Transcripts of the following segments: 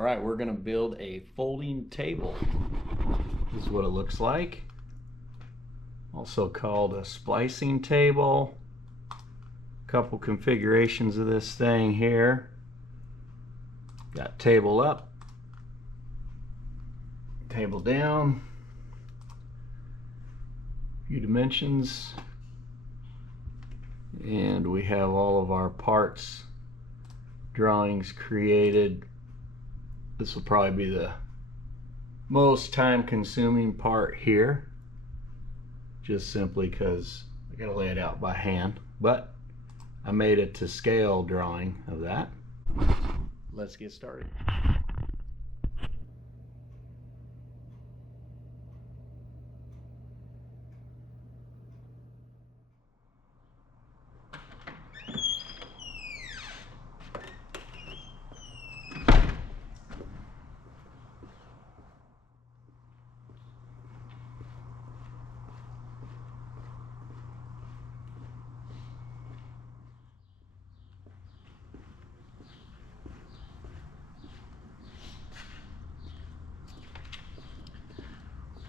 All right, we're gonna build a folding table. This is what it looks like. Also called a splicing table. A couple configurations of this thing here. Got table up, table down, a few dimensions, and we have all of our parts, drawings created. This will probably be the most time-consuming part here, just simply because I gotta lay it out by hand, but I made it to scale drawing of that. Let's get started.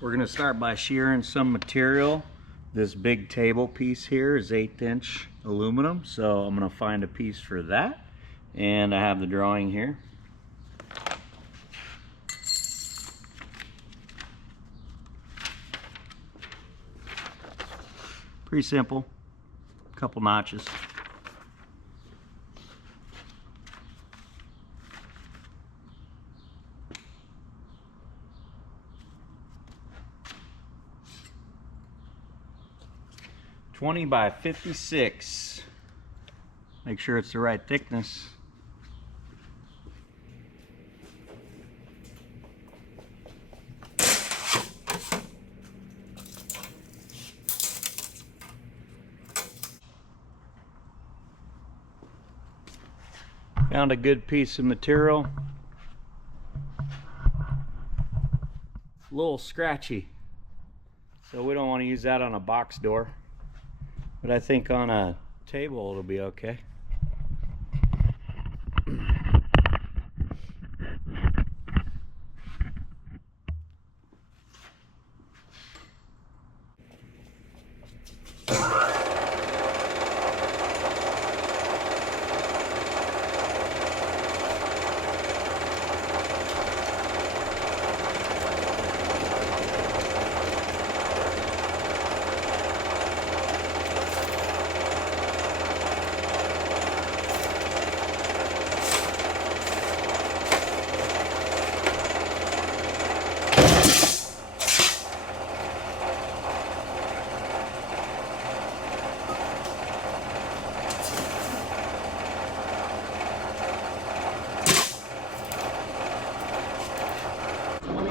We're going to start by shearing some material. This big table piece here is 1/8 inch aluminum, so I'm going to find a piece for that. And I have the drawing here. Pretty simple, couple notches. $20 by $56. Make sure it's the right thickness. Found a good piece of material. A little scratchy, so we don't want to use that on a box door. But I think on a table it'll be okay.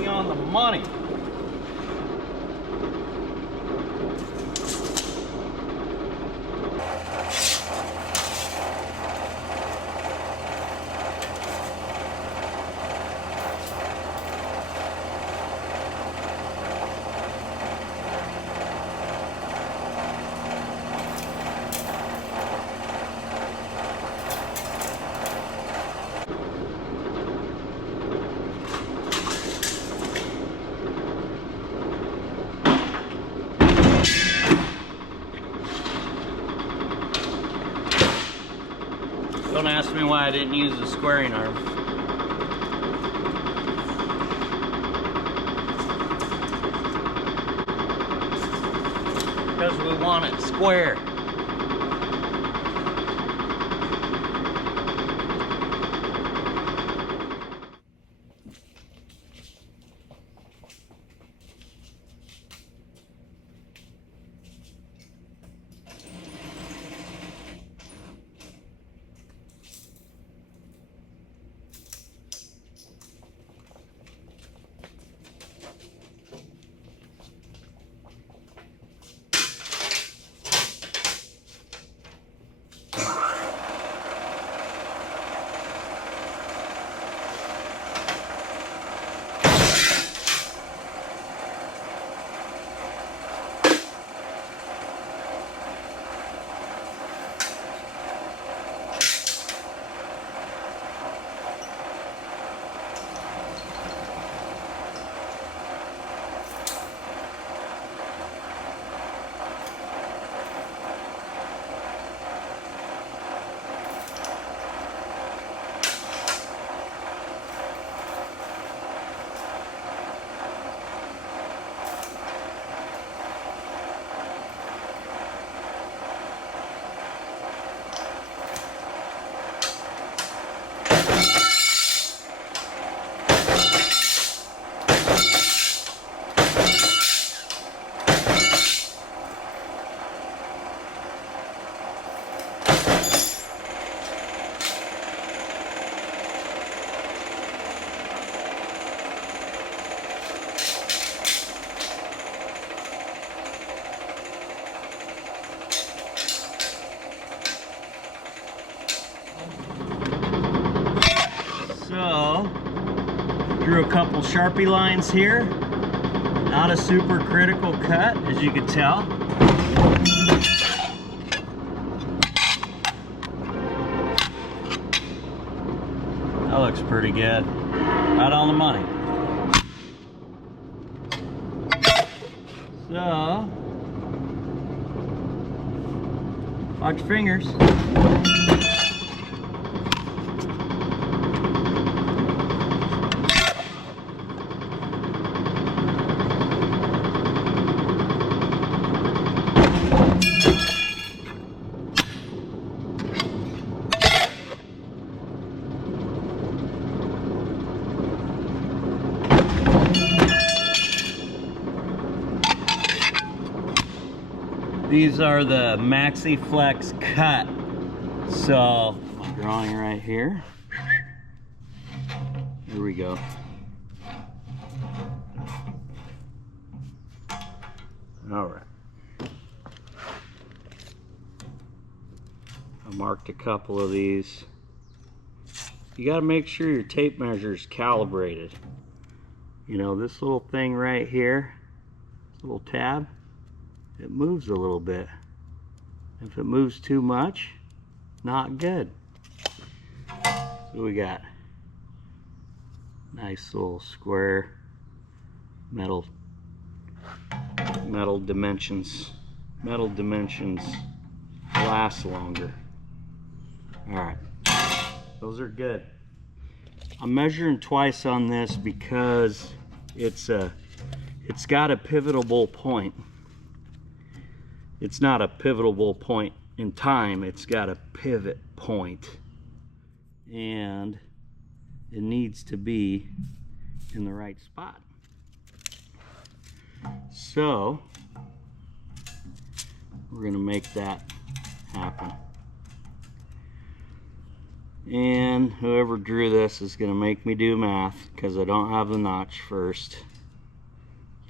On the money. Don't ask me why I didn't use the squaring arm. Because we want it square. So, drew a couple Sharpie lines here. Not a super critical cut, as you can tell. That looks pretty good. Right on the money. So, watch your fingers. These are the Maxi Flex cut. So, my drawing right here. Here we go. All right. I marked a couple of these. You got to make sure your tape measure is calibrated. You know, this little thing right here, this little tab, it moves a little bit. If it moves too much, not good. So we got nice little square metal dimensions. Metal dimensions last longer. All right, those are good. I'm measuring twice on this because it's got a pivotable point. It's not a pivotable point in time, it's got a pivot point. And it needs to be in the right spot. So, we're gonna make that happen. And whoever drew this is gonna make me do math because I don't have the notch first.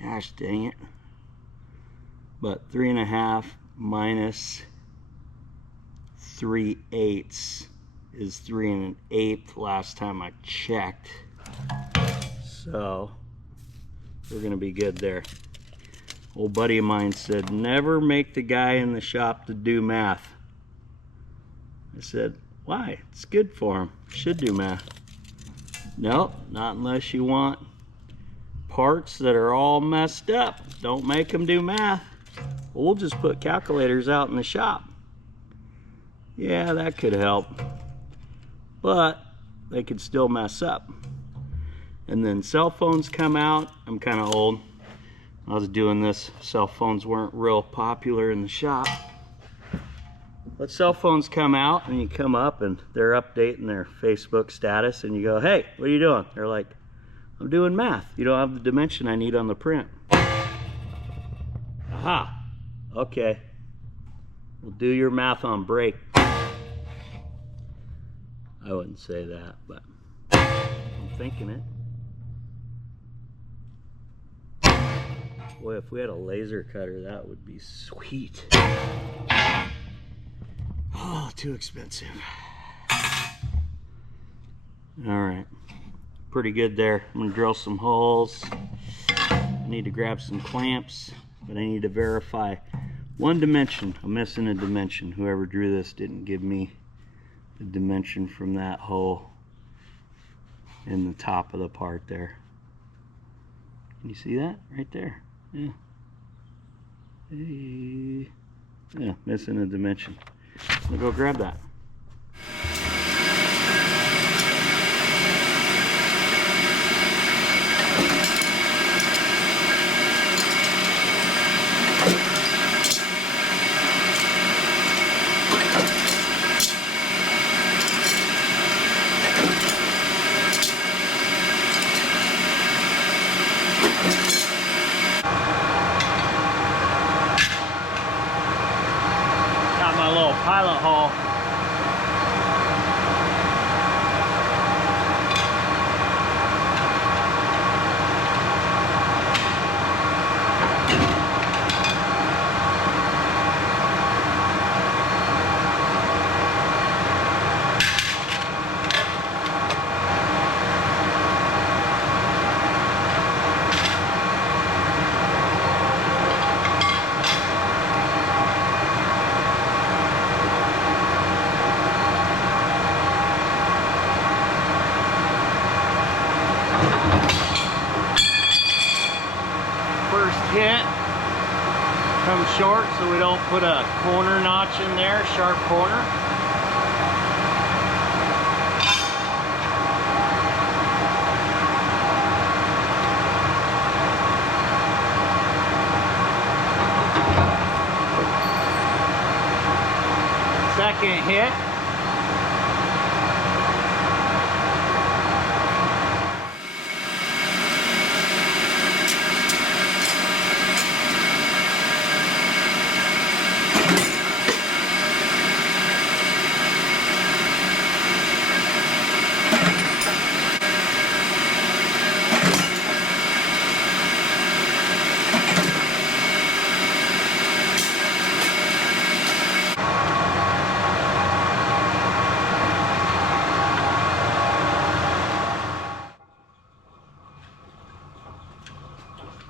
Gosh dang it. But 3.5 minus 3/8 is 3 1/8 last time I checked. So we're gonna be good there. Old buddy of mine said, never make the guy in the shop to do math. I said, why? It's good for him. Should do math. Nope, not unless you want parts that are all messed up. Don't make them do math. We'll just put calculators out in the shop. Yeah, that could help. But they could still mess up. And then cell phones come out. I'm kind of old. I was doing this. Cell phones weren't real popular in the shop. But cell phones come out and you come up and they're updating their Facebook status and you go, hey, what are you doing? They're like, I'm doing math. You don't have the dimension I need on the print. Aha. Okay, we'll do your math on break. I wouldn't say that, but I'm thinking it. Boy, if we had a laser cutter, that would be sweet. Oh, too expensive. All right, pretty good there. I'm gonna drill some holes. I need to grab some clamps, but I need to verify one dimension. I'm missing a dimension. Whoever drew this didn't give me the dimension from that hole in the top of the part there. Can you see that right there? Yeah. Hey. Yeah, missing a dimension. I'll go grab that. Got my little pilot hole hit comes short, so we don't put a corner notch in there, sharp corner. Second hit.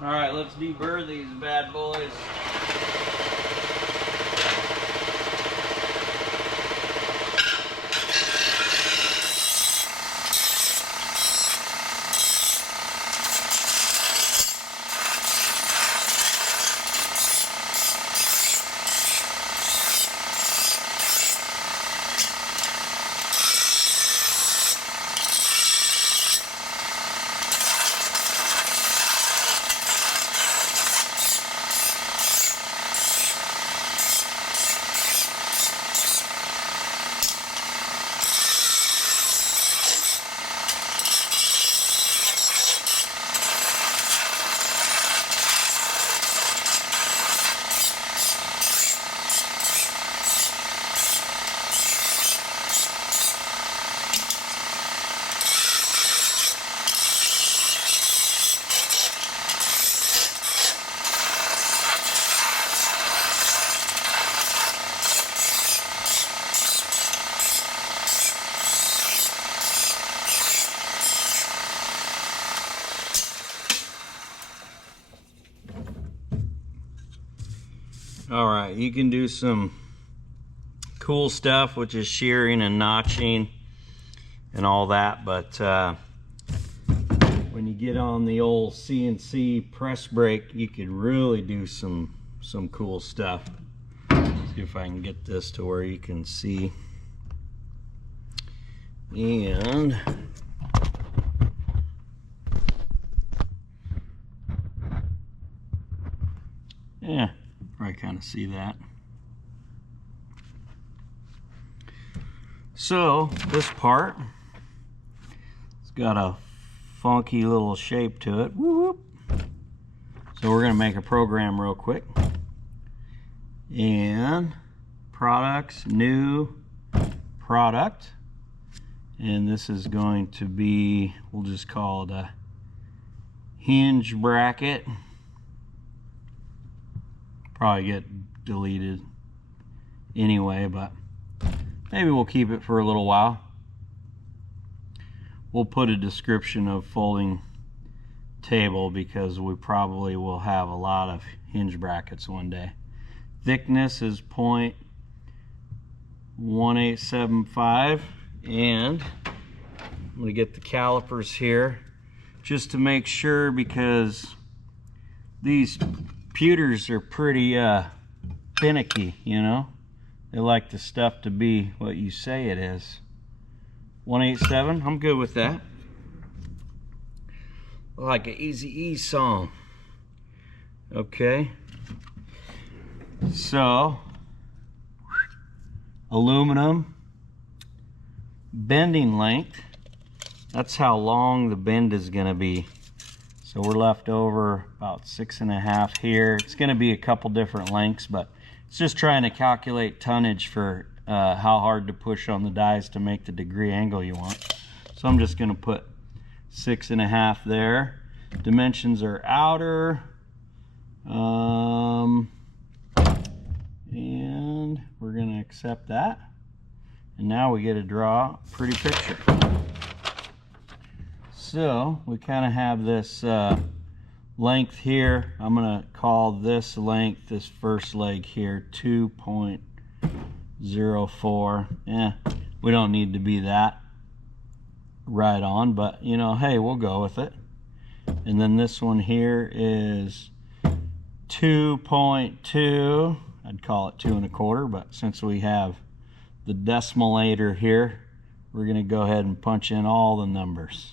All right, let's deburr these bad boys. All right, you can do some cool stuff, which is shearing and notching and all that, but when you get on the old CNC press brake, you could really do some cool stuff. Let's see if I can get this to where you can see. And yeah, I kind of see that. So this part, it's got a funky little shape to it. Whoop, whoop. So we're going to make a program real quick. And products, new product. And this is going to be, we'll just call it a hinge bracket. Probably get deleted anyway, but maybe we'll keep it for a little while. We'll put a description of folding table because we probably will have a lot of hinge brackets one day. Thickness is 0.1875, and I'm going to get the calipers here just to make sure, because these pewters are pretty finicky, you know. They like the stuff to be what you say it is. 187, I'm good with that. Like an Eazy-E song. Okay. So, aluminum, bending length. That's how long the bend is going to be. So we're left over about 6.5 here. It's going to be a couple different lengths, but it's just trying to calculate tonnage for how hard to push on the dies to make the degree angle you want. So I'm just going to put 6.5 there. Dimensions are outer. And we're going to accept that. And now we get to draw a pretty picture. So we kind of have this length here. I'm going to call this length, this first leg here, 2.04. We don't need to be that right on, but you know, hey, we'll go with it. And then this one here is 2.2. I'd call it 2 1/4, but since we have the decimalator here, we're going to go ahead and punch in all the numbers.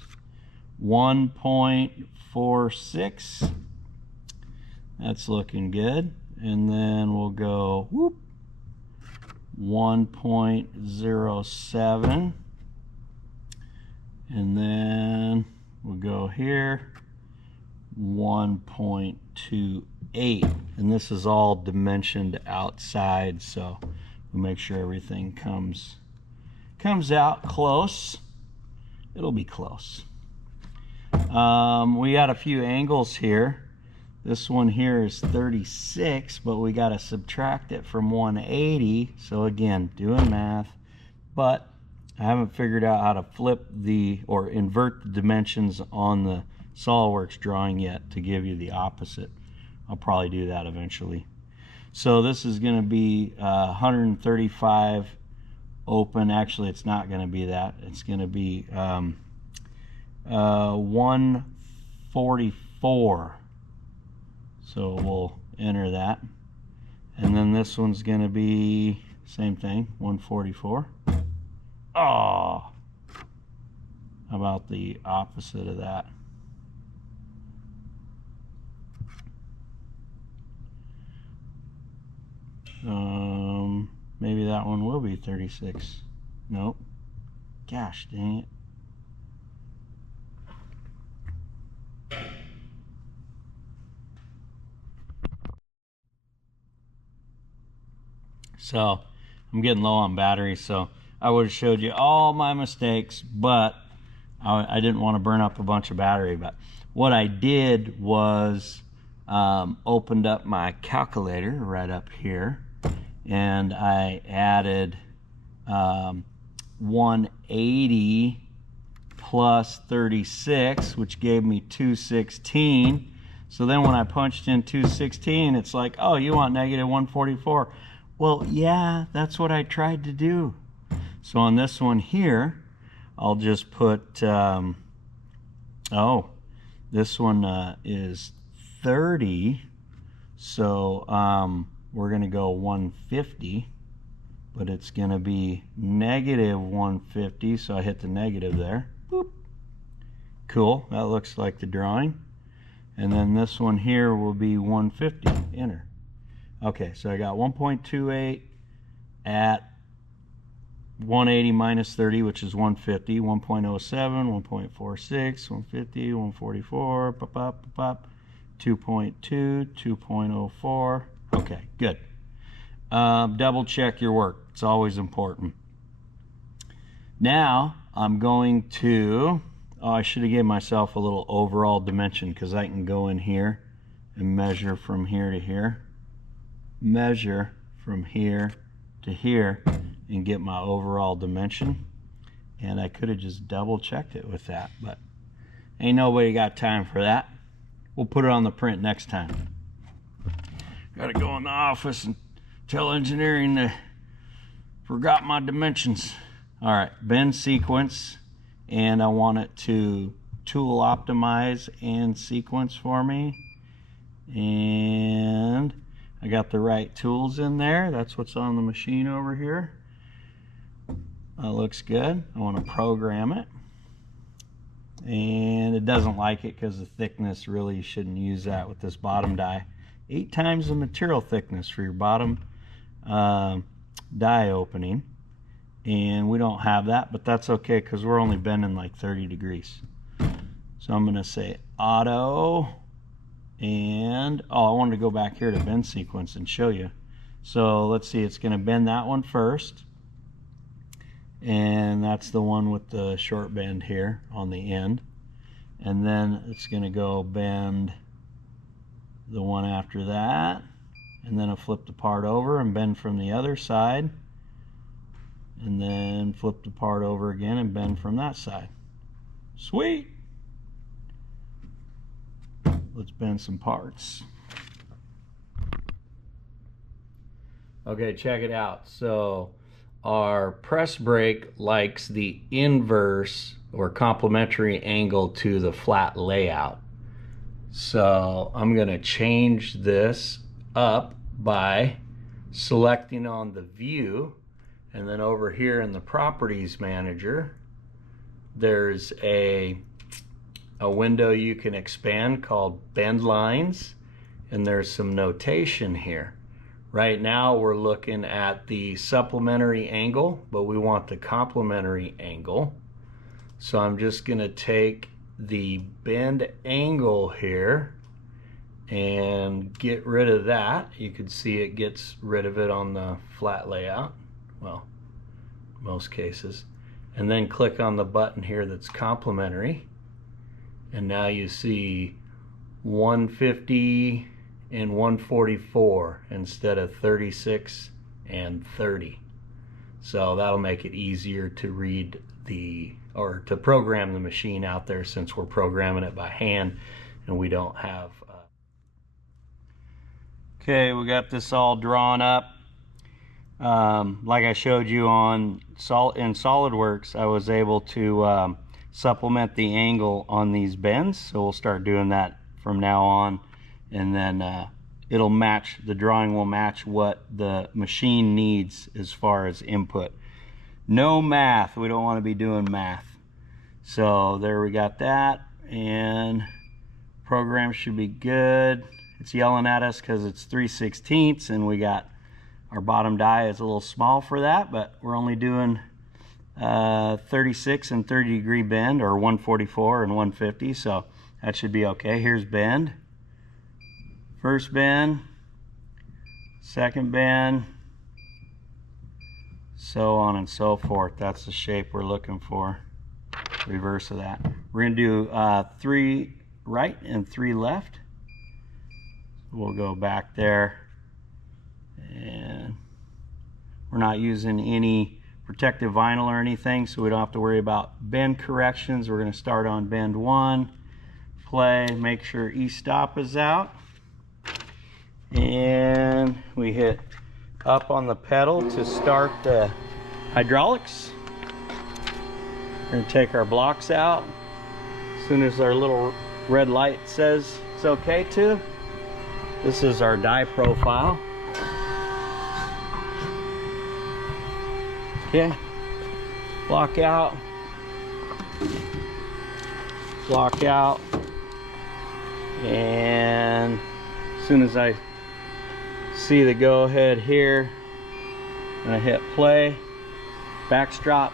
1.46. That's looking good. And then we'll go whoop, 1.07. And then we'll go here, 1.28. And this is all dimensioned outside, so we'll make sure everything comes out close. It'll be close. We got a few angles here. This one here is 36, but we got to subtract it from 180. So again, doing math, but I haven't figured out how to flip or invert the dimensions on the SOLIDWORKS drawing yet to give you the opposite. I'll probably do that eventually. So this is going to be 135 open. Actually, it's not going to be that. It's going to be 144. So we'll enter that. And then this one's going to be same thing, 144. Oh, how about the opposite of that? Maybe that one will be 36. Nope. Gosh dang it. So I'm getting low on battery, so I would have showed you all my mistakes, but I didn't want to burn up a bunch of battery. But what I did was opened up my calculator right up here, and I added 180 plus 36, which gave me 216. So then when I punched in 216, it's like, oh, you want negative 144. Well, yeah, that's what I tried to do. So on this one here, I'll just put, this one is 30. So we're going to go 150, but it's going to be negative 150. So I hit the negative there. Boop. Cool. That looks like the drawing. And then this one here will be 150. Enter. Okay, so I got 1.28 at 180 minus 30, which is 150, 1.07, 1.46, 150, 144, pop, pop, pop, 2.2, 2.04. Okay, good. Double check your work. It's always important. Now, I'm going to, I should have given myself a little overall dimension because I can go in here and measure from here to here. Measure from here to here and get my overall dimension, and I could have just double checked it with that, but ain't nobody got time for that. We'll put it on the print next time. Gotta go in the office and tell engineering they forgot my dimensions. All right, bend sequence, and I want it to tool optimize and sequence for me, and I got the right tools in there. That's what's on the machine over here. That looks good. I want to program it. And it doesn't like it because the thickness, really you shouldn't use that with this bottom die. 8 times the material thickness for your bottom die opening. And we don't have that, but that's okay because we're only bending like 30 degrees. So I'm going to say auto. And I wanted to go back here to bend sequence and show you. So let's see, it's going to bend that one first, and that's the one with the short bend here on the end, and then it's going to go bend the one after that, and then I'll flip the part over and bend from the other side, and then flip the part over again and bend from that side. Sweet. Let's bend some parts. Okay, check it out. So our press brake likes the inverse or complementary angle to the flat layout. So I'm going to change this up by selecting on the view, and then over here in the properties manager there's a window you can expand called bend lines, and there's some notation here. Right now we're looking at the supplementary angle, but we want the complementary angle. So I'm just going to take the bend angle here and get rid of that. You can see it gets rid of it on the flat layout, well, most cases. And then click on the button here that's complementary, and now you see 150 and 144 instead of 36 and 30. So that'll make it easier to read or to program the machine out there, since we're programming it by hand and we don't have Okay, we got this all drawn up. Like I showed you in SolidWorks, I was able to supplement the angle on these bends, so we'll start doing that from now on, and then it'll match, the drawing will match what the machine needs as far as input. No math, we don't want to be doing math. So there, we got that, and program should be good. It's yelling at us because it's 3/16 and we got our bottom die is a little small for that, but we're only doing 36 and 30 degree bend, or 144 and 150, so that should be okay. Here's bend, first bend, second bend, so on and so forth. That's the shape we're looking for. Reverse of that. We're going to do 3 right and 3 left. We'll go back there, and we're not using any protective vinyl or anything, so we don't have to worry about bend corrections. We're going to start on bend 1, play, make sure E-stop is out, and we hit up on the pedal to start the hydraulics. We're going to take our blocks out as soon as our little red light says it's okay to. This is our die profile. Okay, block out, and as soon as I see the go ahead here, I'm gonna hit play, backstrap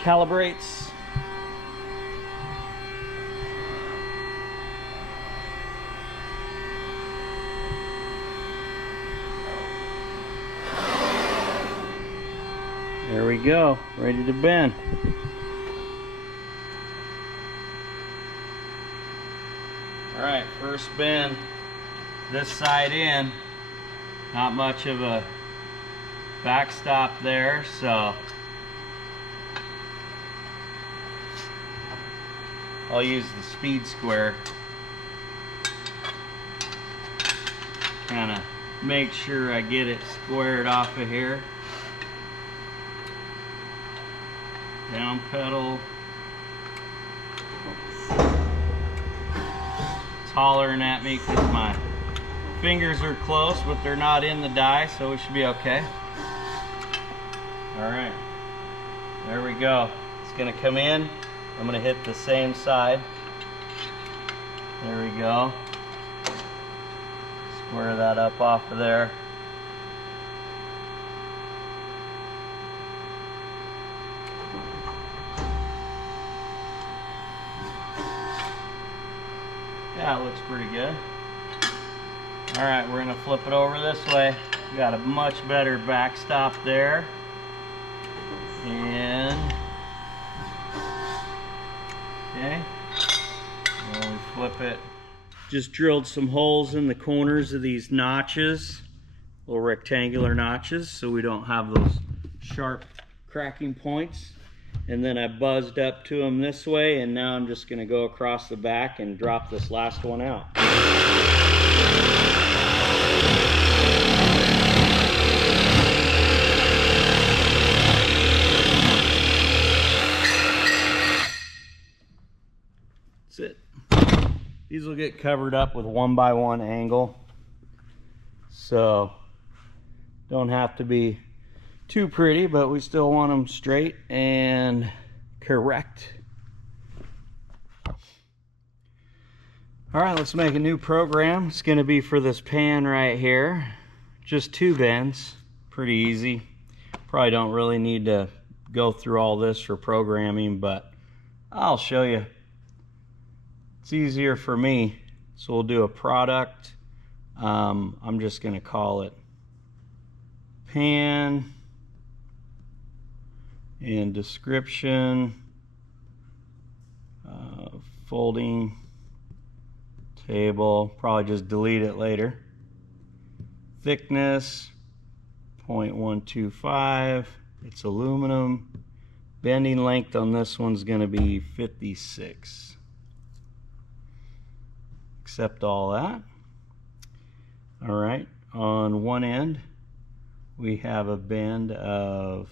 calibrates. There we go, ready to bend. All right, first bend this side in. Not much of a backstop there, so I'll use the speed square. Kind of make sure I get it squared off of here. Down pedal. It's hollering at me because my fingers are close, but they're not in the die, so we should be okay. All right, there we go. It's gonna come in. I'm gonna hit the same side. There we go. Square that up off of there. Yeah, it looks pretty good. All right, we're gonna flip it over this way. We got a much better backstop there. And okay, and we flip it. Just drilled some holes in the corners of these notches, little rectangular notches, so we don't have those sharp cracking points. And then I buzzed up to them this way, and now I'm just going to go across the back and drop this last one out. That's it. These will get covered up with 1x1 angle, so don't have to be too pretty, but we still want them straight and correct. All right, let's make a new program. It's going to be for this pan right here. Just 2 bends, pretty easy. Probably don't really need to go through all this for programming, but I'll show you. It's easier for me. So we'll do a product. I'm just going to call it pan, and description, folding table, probably just delete it later. Thickness 0.125, it's aluminum. Bending length on this one's going to be 56. Accept all that. All right, on one end we have a bend of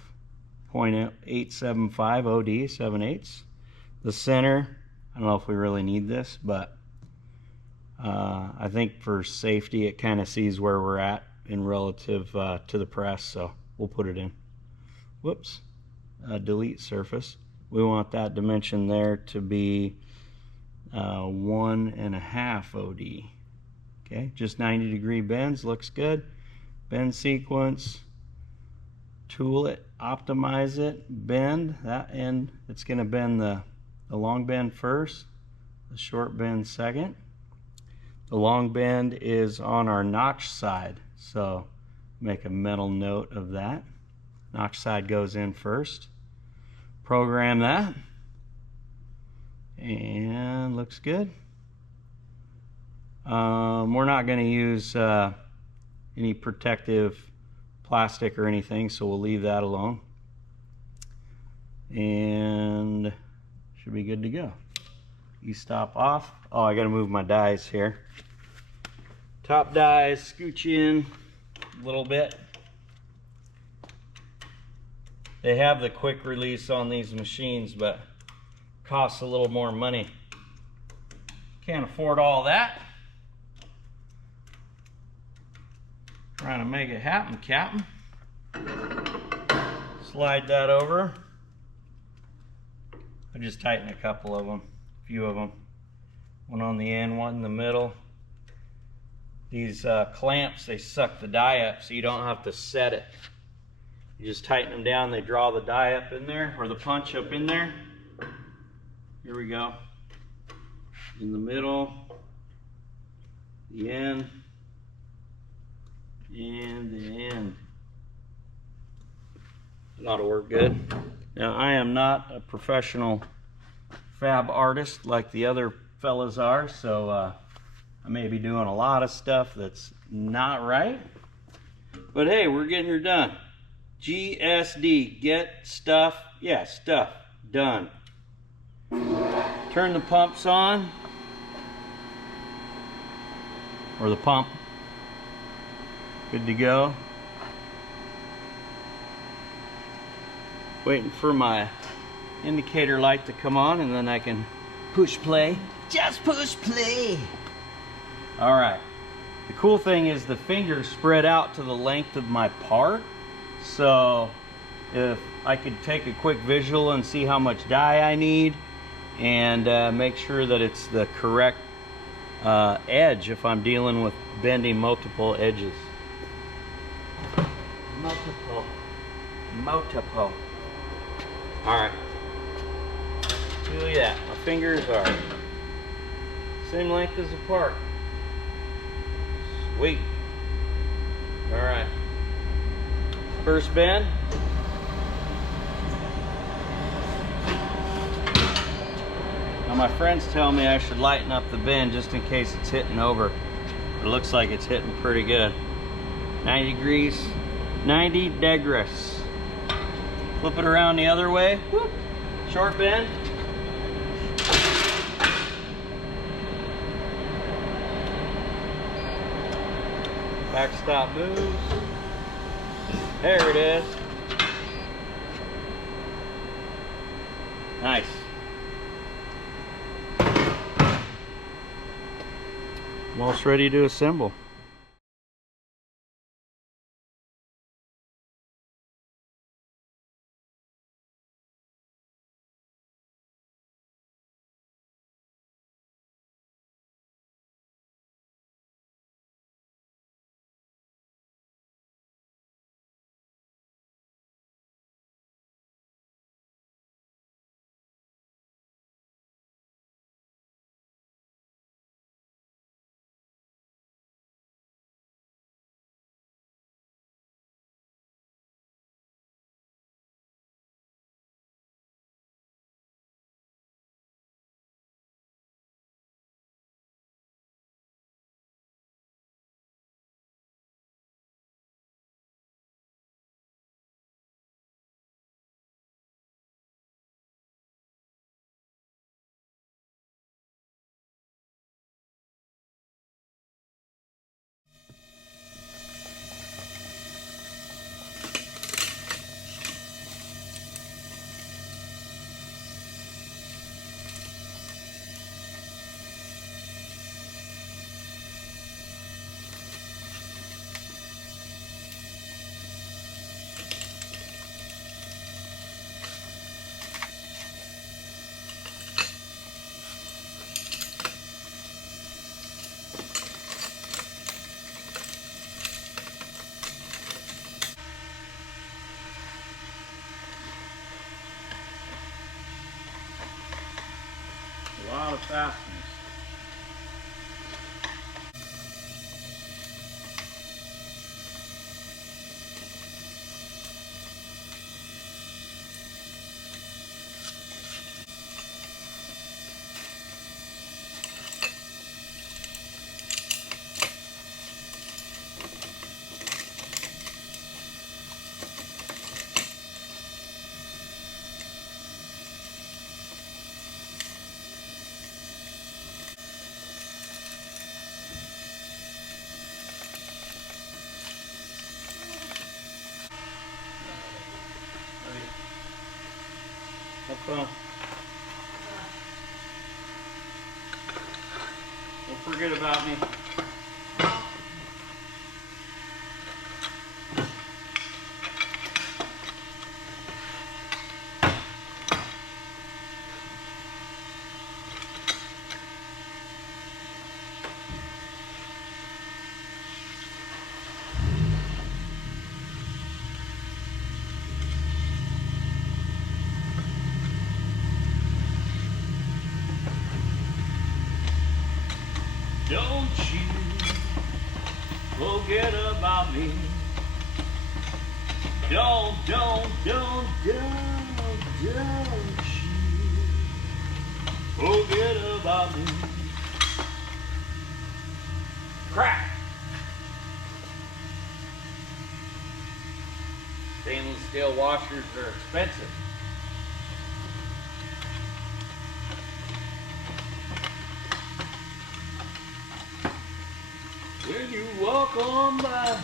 0.875 OD, 7/8. The center, I don't know if we really need this, but I think for safety it kind of sees where we're at in relative to the press, so we'll put it in. Whoops, delete surface. We want that dimension there to be 1.5 OD. Okay, just 90-degree bends, looks good. Bend sequence, tool it, optimize it, bend that end. It's going to bend the long bend first, the short bend second. The long bend is on our notch side, so make a mental note of that. Notch side goes in first. Program that, and looks good. We're not going to use any protective plastic or anything, so we'll leave that alone. And should be good to go. You stop off. Oh, I got to move my dies here. Top dies, scooch in a little bit. They have the quick release on these machines, but costs a little more money. Can't afford all that. Trying to make it happen, Captain. Slide that over. I just tighten a couple of them, a few of them. One on the end, one in the middle. These clamps, they suck the die up, so you don't have to set it. You just tighten them down, they draw the die up in there, or the punch up in there. Here we go. In the middle, the end, and the end. It ought to work good. Now, I am not a professional fab artist like the other fellas are, so I may be doing a lot of stuff that's not right. But hey, we're getting her done. GSD, get stuff, yeah, stuff done. Turn the pumps on, or the pump. Good to go. Waiting for my indicator light to come on, and then I can push play. Just push play. All right. The cool thing is the fingers spread out to the length of my part. So if I could take a quick visual and see how much die I need, and make sure that it's the correct edge if I'm dealing with bending multiple edges. Multiple. All right. Look at that. My fingers are same length as the part. Sweet. All right. First bend. Now my friends tell me I should lighten up the bend just in case it's hitting over. It looks like it's hitting pretty good. 90 degrees. 90 degrees. Flip it around the other way. Whoop. Short bend. Backstop moves. There it is. Nice. Almost ready to assemble. A lot of fasteners. Have fun. Don't forget about me. Don't you forget about me. Don't you forget about me. Crack! Stainless steel washers are expensive. When you walk on by,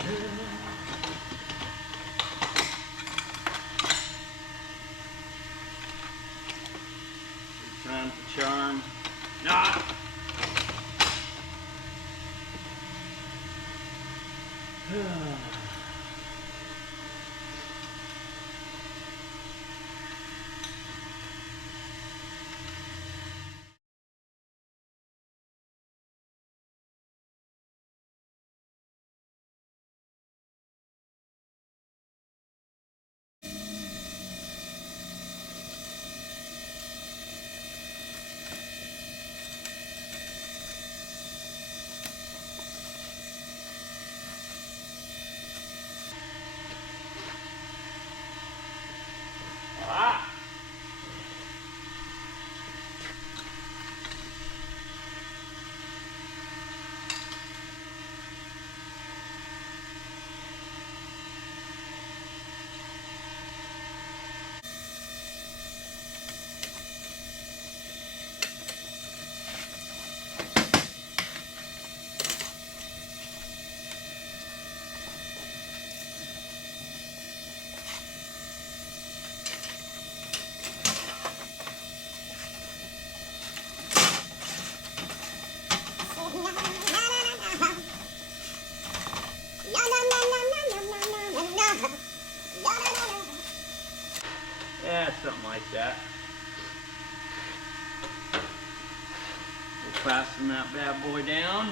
trying to charm. Nah. fasten that bad boy down.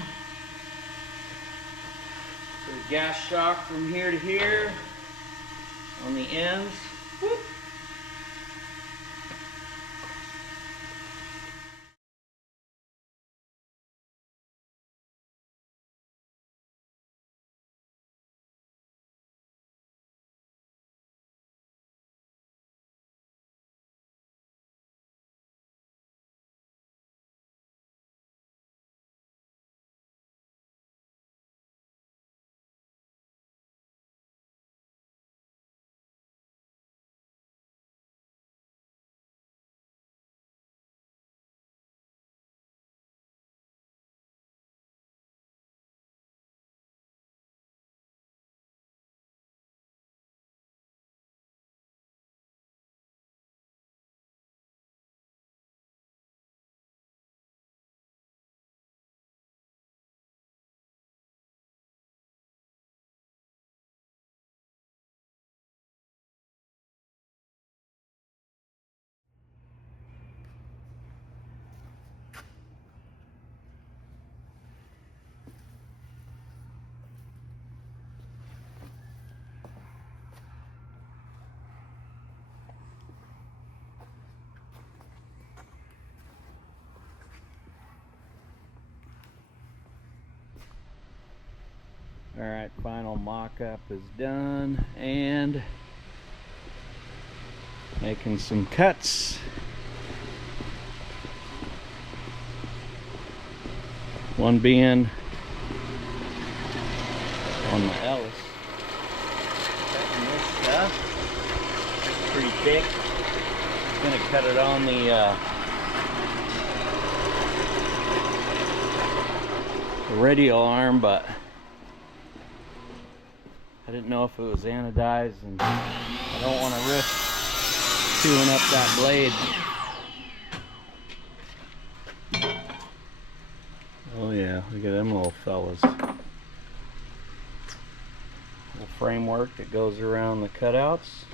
So the gas shock from here to here on the ends. Whoop. Alright, final mock-up is done, and making some cuts. One being on the Ellis. Cutting this stuff. Pretty thick. Gonna cut it on the radial arm, but I didn't know if it was anodized, and I don't want to risk chewing up that blade. Oh yeah, look at them little fellas. Little framework that goes around the cutouts.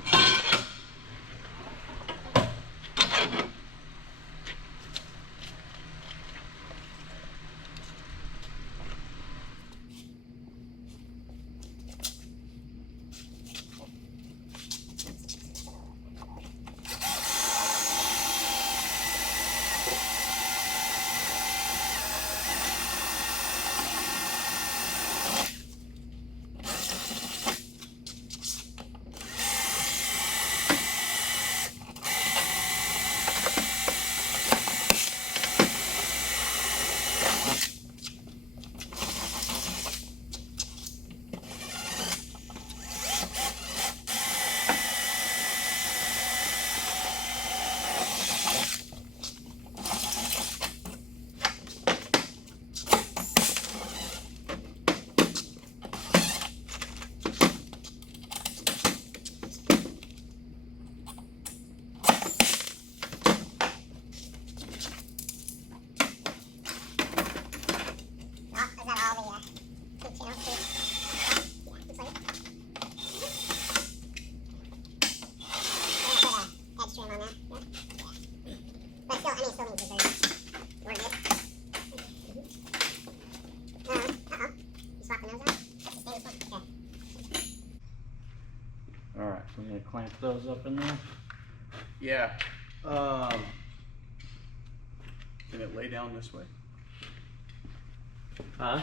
Alright, so we're going to clamp those up in there? Yeah. Can it lay down this way? Huh?